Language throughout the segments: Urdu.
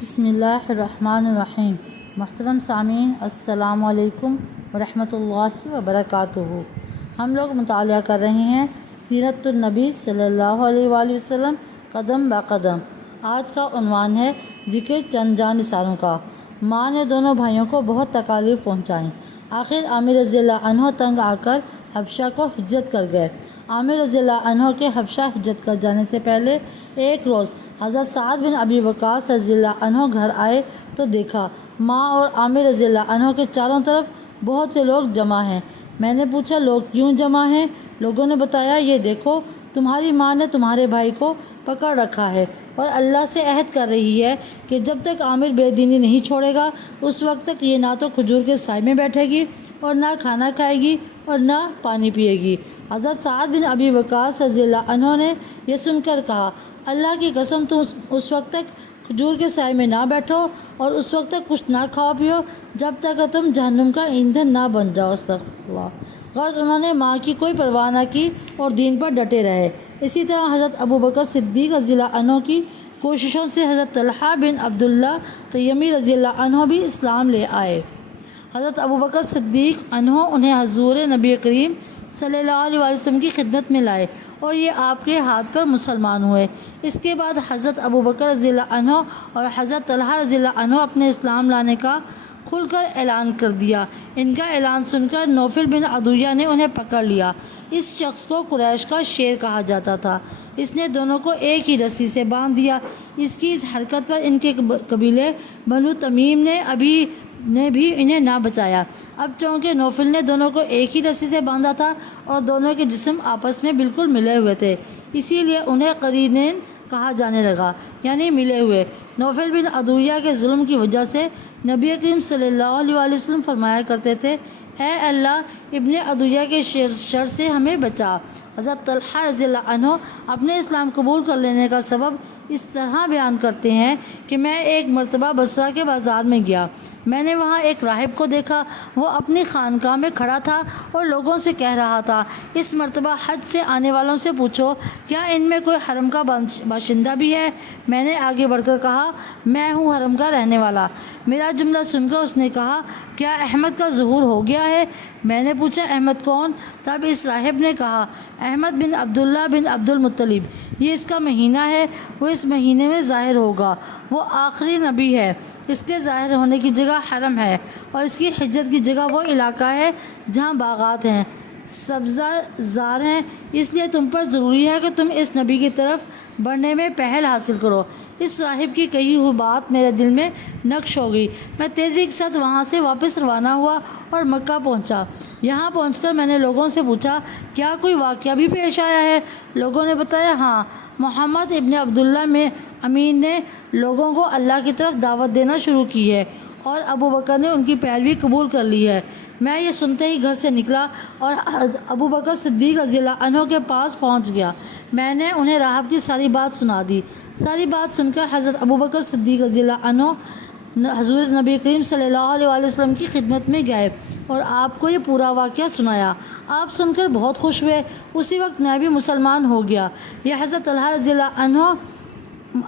بسم اللہ الرحمن الرحیم۔ محترم سامعین، السلام علیکم ورحمۃ اللہ وبرکاتہ۔ ہم لوگ مطالعہ کر رہے ہیں سیرت النبی صلی اللہ علیہ وآلہ وسلم قدم با قدم۔ آج کا عنوان ہے ذکر چند جان نثاروں کا۔ ماں نے دونوں بھائیوں کو بہت تکالیف پہنچائیں، آخر عامر رضی اللہ عنہ تنگ آ کر حبشہ کو ہجرت کر گئے۔ عامر رضی اللہ عنہ کے حبشہ ہجرت کر جانے سے پہلے ایک روز حضرت سعد بن ابی وقاص رضی اللہ عنہ گھر آئے تو دیکھا ماں اور عامر رضی اللہ عنہ کے چاروں طرف بہت سے لوگ جمع ہیں۔ میں نے پوچھا لوگ کیوں جمع ہیں؟ لوگوں نے بتایا یہ دیکھو تمہاری ماں نے تمہارے بھائی کو پکڑ رکھا ہے اور اللہ سے عہد کر رہی ہے کہ جب تک عامر بے دینی نہیں چھوڑے گا اس وقت تک یہ نہ تو کھجور کے سائے میں بیٹھے گی اور نہ کھانا کھائے گی اور نہ پانی پیے گی۔ حضرت سعد بن ابی وقاص رضی اللہ عنہ نے یہ سن کر کہا اللہ کی قسم تم اس وقت تک کھجور کے سائے میں نہ بیٹھو اور اس وقت تک کچھ نہ کھاؤ پیو جب تک تم جہنم کا ایندھن نہ بن جاؤ۔ استغفر اللہ۔ غرض انہوں نے ماں کی کوئی پرواہ نہ کی اور دین پر ڈٹے رہے۔ اسی طرح حضرت ابوبکر صدیق رضی اللہ عنہ کی کوششوں سے حضرت طلحہ بن عبداللہ تیمی رضی اللہ عنہ بھی اسلام لے آئے۔ حضرت ابوبکر صدیق عنہ انہیں حضور نبی کریم صلی اللہ علیہ وسلم کی خدمت میں لائے اور یہ آپ کے ہاتھ پر مسلمان ہوئے۔ اس کے بعد حضرت ابوبکر رضی اللہ عنہ اور حضرت طلحہ رضی اللہ عنہ اپنے اسلام لانے کا کھل کر اعلان کر دیا۔ ان کا اعلان سن کر نوفل بن عدویہ نے انہیں پکڑ لیا۔ اس شخص کو قریش کا شیر کہا جاتا تھا۔ اس نے دونوں کو ایک ہی رسی سے باندھ دیا۔ اس کی اس حرکت پر ان کے قبیلے بنو تمیم نے بھی انہیں نہ بچایا۔ اب چونکہ نوفل نے دونوں کو ایک ہی رسی سے باندھا تھا اور دونوں کے جسم آپس میں بالکل ملے ہوئے تھے، اسی لیے انہیں قرینین کہا جانے لگا، یعنی ملے ہوئے۔ نوفل بن عدویہ کے ظلم کی وجہ سے نبی کریم صلی اللہ علیہ وآلہ وسلم فرمایا کرتے تھے اے اللہ ابن عدویہ کے شر سے ہمیں بچا۔ حضرت طلحہ رضی اللہ عنہ اپنے اسلام قبول کر لینے کا سبب اس طرح بیان کرتے ہیں کہ میں ایک مرتبہ بصرہ کے بازار میں گیا۔ میں نے وہاں ایک راہب کو دیکھا، وہ اپنی خانقاہ میں کھڑا تھا اور لوگوں سے کہہ رہا تھا اس مرتبہ حج سے آنے والوں سے پوچھو کیا ان میں کوئی حرم کا باشندہ بھی ہے؟ میں نے آگے بڑھ کر کہا میں ہوں حرم کا رہنے والا۔ میرا جملہ سن کر اس نے کہا کیا احمد کا ظہور ہو گیا ہے؟ میں نے پوچھا احمد کون؟ تب اس راہب نے کہا احمد بن عبداللہ بن عبد المطلب، یہ اس کا مہینہ ہے، وہ اس مہینے میں ظاہر ہوگا، وہ آخری نبی ہے، اس کے ظاہر ہونے کی جگہ حرم ہے اور اس کی ہجرت کی جگہ وہ علاقہ ہے جہاں باغات ہیں، سبزہ زار ہیں، اس لیے تم پر ضروری ہے کہ تم اس نبی کی طرف بڑھنے میں پہل حاصل کرو۔ اس راہب کی کہی ہوئی بات میرے دل میں نقش ہو گئی۔ میں تیزی کے ساتھ وہاں سے واپس روانہ ہوا اور مکہ پہنچا۔ یہاں پہنچ کر میں نے لوگوں سے پوچھا کیا کوئی واقعہ بھی پیش آیا ہے؟ لوگوں نے بتایا ہاں، محمد ابن عبداللہ میں امین نے لوگوں کو اللہ کی طرف دعوت دینا شروع کی ہے اور ابوبکر نے ان کی پیروی قبول کر لی ہے۔ میں یہ سنتے ہی گھر سے نکلا اور ابوبکر صدیق رضی اللہ عنہ کے پاس پہنچ گیا۔ میں نے انہیں راہب کی ساری بات سنا دی۔ ساری بات سن کر حضرت ابوبکر صدیق رضی اللہ عنہ حضور نبی کریم صلی اللہ علیہ وآلہ وسلم کی خدمت میں گئے اور آپ کو یہ پورا واقعہ سنایا۔ آپ سن کر بہت خوش ہوئے۔ اسی وقت میں بھی مسلمان ہو گیا۔ یہ حضرت طلحہ رضی اللہ عنہ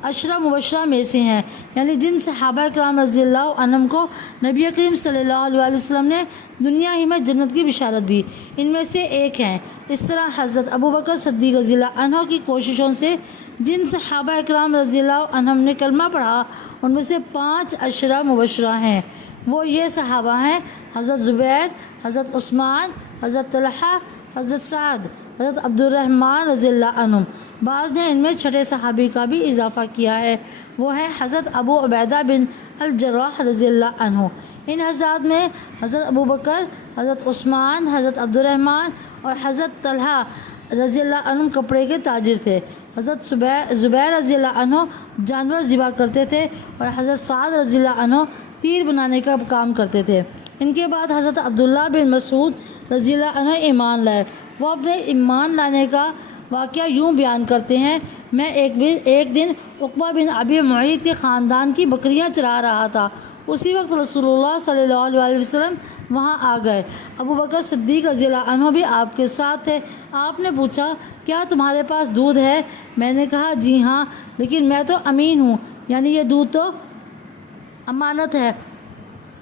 عشرہ مبشرہ میں سے ہیں، یعنی جن صحابہ کرام رضی اللہ عنہم کو نبی کریم صلی اللہ علیہ وآلہ وسلم نے دنیا ہی میں جنت کی بشارت دی، ان میں سے ایک ہیں۔ اس طرح حضرت ابوبکر صدیق رضی اللہ عنہ کی کوششوں سے جن صحابہ کرام رضی اللہ عنہم نے کلمہ پڑھا ان میں سے 5 عشرہ مبشرہ ہیں۔ وہ یہ صحابہ ہیں حضرت زبیر، حضرت عثمان، حضرت طلحہ، حضرت سعد، حضرت عبد الرحمن رضی اللہ عنہم۔ بعض نے ان میں چھٹے صحابی کا بھی اضافہ کیا ہے، وہ ہے حضرت ابو عبیدہ بن الجراح رضی اللہ عنہ۔ ان حضرات میں حضرت ابوبکر، حضرت عثمان، حضرت عبد الرحمن اور حضرت طلحہ رضی اللہ عنہ کپڑے کے تاجر تھے۔ حضرت زبیر رضی اللہ عنہ جانور ذبح کرتے تھے اور حضرت سعد رضی اللہ عنہ تیر بنانے کا کام کرتے تھے۔ ان کے بعد حضرت عبداللہ بن مسعود رضی اللہ عنہ ایمان لائے۔ وہ اپنے ایمان لانے کا واقعہ یوں بیان کرتے ہیں میں ایک دن عقبہ بن ابی معیط کے خاندان کی بکریاں چرا رہا تھا، اسی وقت رسول اللہ صلی اللہ علیہ وآلہ وسلم وہاں آ گئے۔ ابوبکر صدیق رضی اللہ عنہ بھی آپ کے ساتھ تھے۔ آپ نے پوچھا کیا تمہارے پاس دودھ ہے؟ میں نے کہا جی ہاں، لیکن میں تو امین ہوں، یعنی یہ دودھ تو امانت ہے۔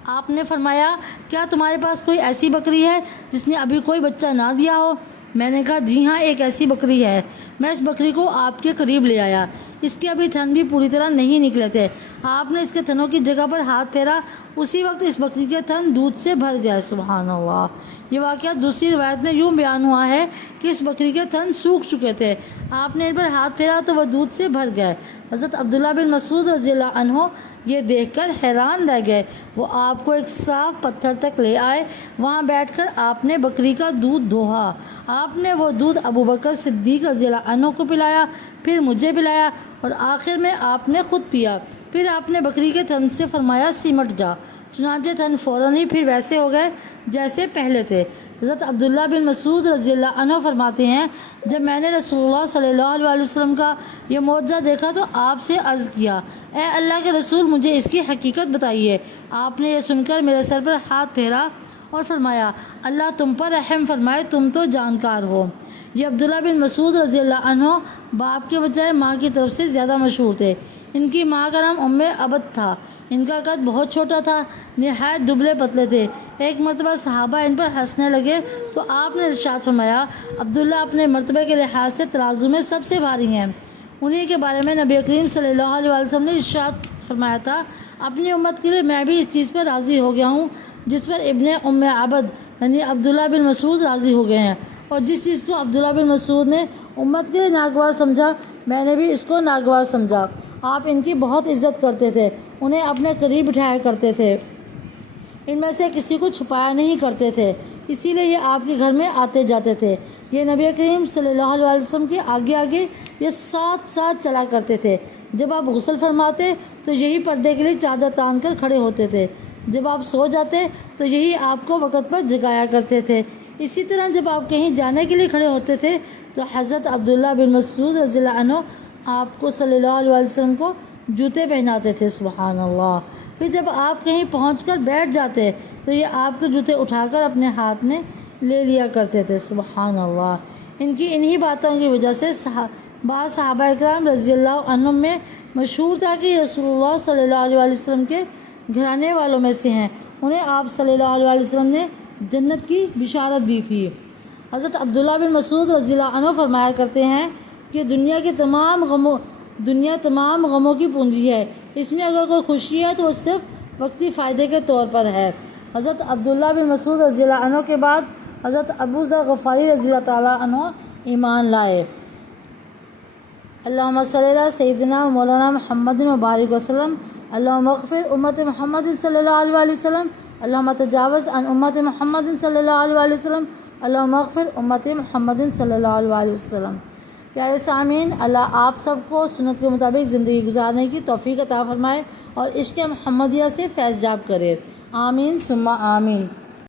آپ نے فرمایا کیا تمہارے پاس کوئی ایسی بکری ہے جس نے ابھی کوئی بچہ نہ دیا ہو؟ میں نے کہا جی ہاں، ایک ایسی بکری ہے۔ میں اس بکری کو آپ کے قریب لے آیا، اس کے ابھی تھن بھی پوری طرح نہیں نکلے تھے۔ آپ نے اس کے تھنوں کی جگہ پر ہاتھ پھیرا، اسی وقت اس بکری کے تھن دودھ سے بھر گیا۔ سبحان اللہ۔ یہ واقعہ دوسری روایت میں یوں بیان ہوا ہے کہ اس بکری کے تھن سوکھ چکے تھے، آپ نے ان پر ہاتھ پھیرا تو وہ دودھ سے بھر گئے۔ حضرت عبداللہ بن مسعود رضی اللہ عنہ یہ دیکھ کر حیران رہ گئے۔ وہ آپ کو ایک صاف پتھر تک لے آئے، وہاں بیٹھ کر آپ نے بکری کا دودھ دوہا۔ آپ نے وہ دودھ ابوبکر صدیق رضی اللہ عنہ کو پلایا، پھر مجھے پلایا اور آخر میں آپ نے خود پیا۔ پھر آپ نے بکری کے تھن سے فرمایا سمٹ جا، چنانچہ تھن فوراً ہی پھر ویسے ہو گئے جیسے پہلے تھے۔ حضرت عبداللہ بن مسعود رضی اللہ عنہ فرماتے ہیں جب میں نے رسول اللہ صلی اللہ علیہ وسلم کا یہ معجزہ دیکھا تو آپ سے عرض کیا اے اللہ کے رسول مجھے اس کی حقیقت بتائیے۔ آپ نے یہ سن کر میرے سر پر ہاتھ پھیرا اور فرمایا اللہ تم پر رحم فرمائے، تم تو جانکار ہو۔ یہ عبداللہ بن مسعود رضی اللہ عنہ باپ کے بجائے ماں کی طرف سے زیادہ مشہور تھے۔ ان کی ماں کا نام ام عبد تھا۔ ان کا قد بہت چھوٹا تھا، نہایت دبلے پتلے تھے۔ ایک مرتبہ صحابہ ان پر ہنسنے لگے تو آپ نے ارشاد فرمایا عبداللہ اپنے مرتبے کے لحاظ سے ترازو میں سب سے بھاری ہیں۔ انہی کے بارے میں نبی کریم صلی اللہ علیہ وسلم نے ارشاد فرمایا تھا اپنی امت کے لیے میں بھی اس چیز پر راضی ہو گیا ہوں جس پر ابن ام عبد یعنی عبداللہ بن مسعود راضی ہو گئے ہیں، اور جس چیز کو عبداللہ بن مسعود نے امت کے لیے ناگوار سمجھا میں نے بھی اس کو ناگوار سمجھا۔ آپ ان کی بہت عزت کرتے تھے، انہیں اپنے قریب بٹھایا کرتے تھے، ان میں سے کسی کو چھپایا نہیں کرتے تھے، اسی لیے یہ آپ کے گھر میں آتے جاتے تھے۔ یہ نبی کریم صلی اللہ علیہ وسلم کے آگے آگے یہ ساتھ ساتھ چلا کرتے تھے۔ جب آپ غسل فرماتے تو یہی پردے کے لیے چادر تان کر کھڑے ہوتے تھے، جب آپ سو جاتے تو یہی آپ کو وقت پر جگایا کرتے تھے۔ اسی طرح جب آپ کہیں جانے کے لیے کھڑے ہوتے تھے تو حضرت عبداللہ بن مسعود رضی اللہ عنہ آپ کو صلی اللہ علیہ وسلم کو جوتے پہناتے تھے۔ سبحان اللہ۔ پھر جب آپ کہیں پہنچ کر بیٹھ جاتے تو یہ آپ کے جوتے اٹھا کر اپنے ہاتھ میں لے لیا کرتے تھے۔ سبحان اللہ۔ ان کی انہی باتوں کی وجہ سے بعض صحابہ اکرام رضی اللہ عنہم میں مشہور تھا کہ رسول اللہ صلی اللہ علیہ وسلم کے گھرانے والوں میں سے ہیں، انہیں آپ صلی اللہ علیہ وسلم نے جنت کی بشارت دی تھی۔ حضرت عبداللہ بن مسعود رضی اللہ عنہ فرمایا کرتے ہیں کہ دنیا تمام غموں کی پونجی ہے، اس میں اگر کوئی خوشی ہے تو وہ صرف وقتی فائدے کے طور پر ہے۔ حضرت عبداللہ بن مسعود رضی اللہ عنہ کے بعد حضرت ابو ذر غفاری رضی اللہ تعالیٰ عنہ ایمان لائے۔ اللہم صلی علی سیدنا مولانا محمد مبارک وسلم۔ اللہم اغفر امت محمد صلی اللہ علیہ وسلم۔ اللہم تجاوز عن امت محمد صلی اللہ علیہ وسلم۔ اللہم اغفر امت محمد صلی اللہ علیہ وسلم۔ پیارے سامعین، اللہ آپ سب کو سنت کے مطابق زندگی گزارنے کی توفیق عطا فرمائے اور عشق محمدیہ سے فیض یاب کرے۔ آمین ثم آمین۔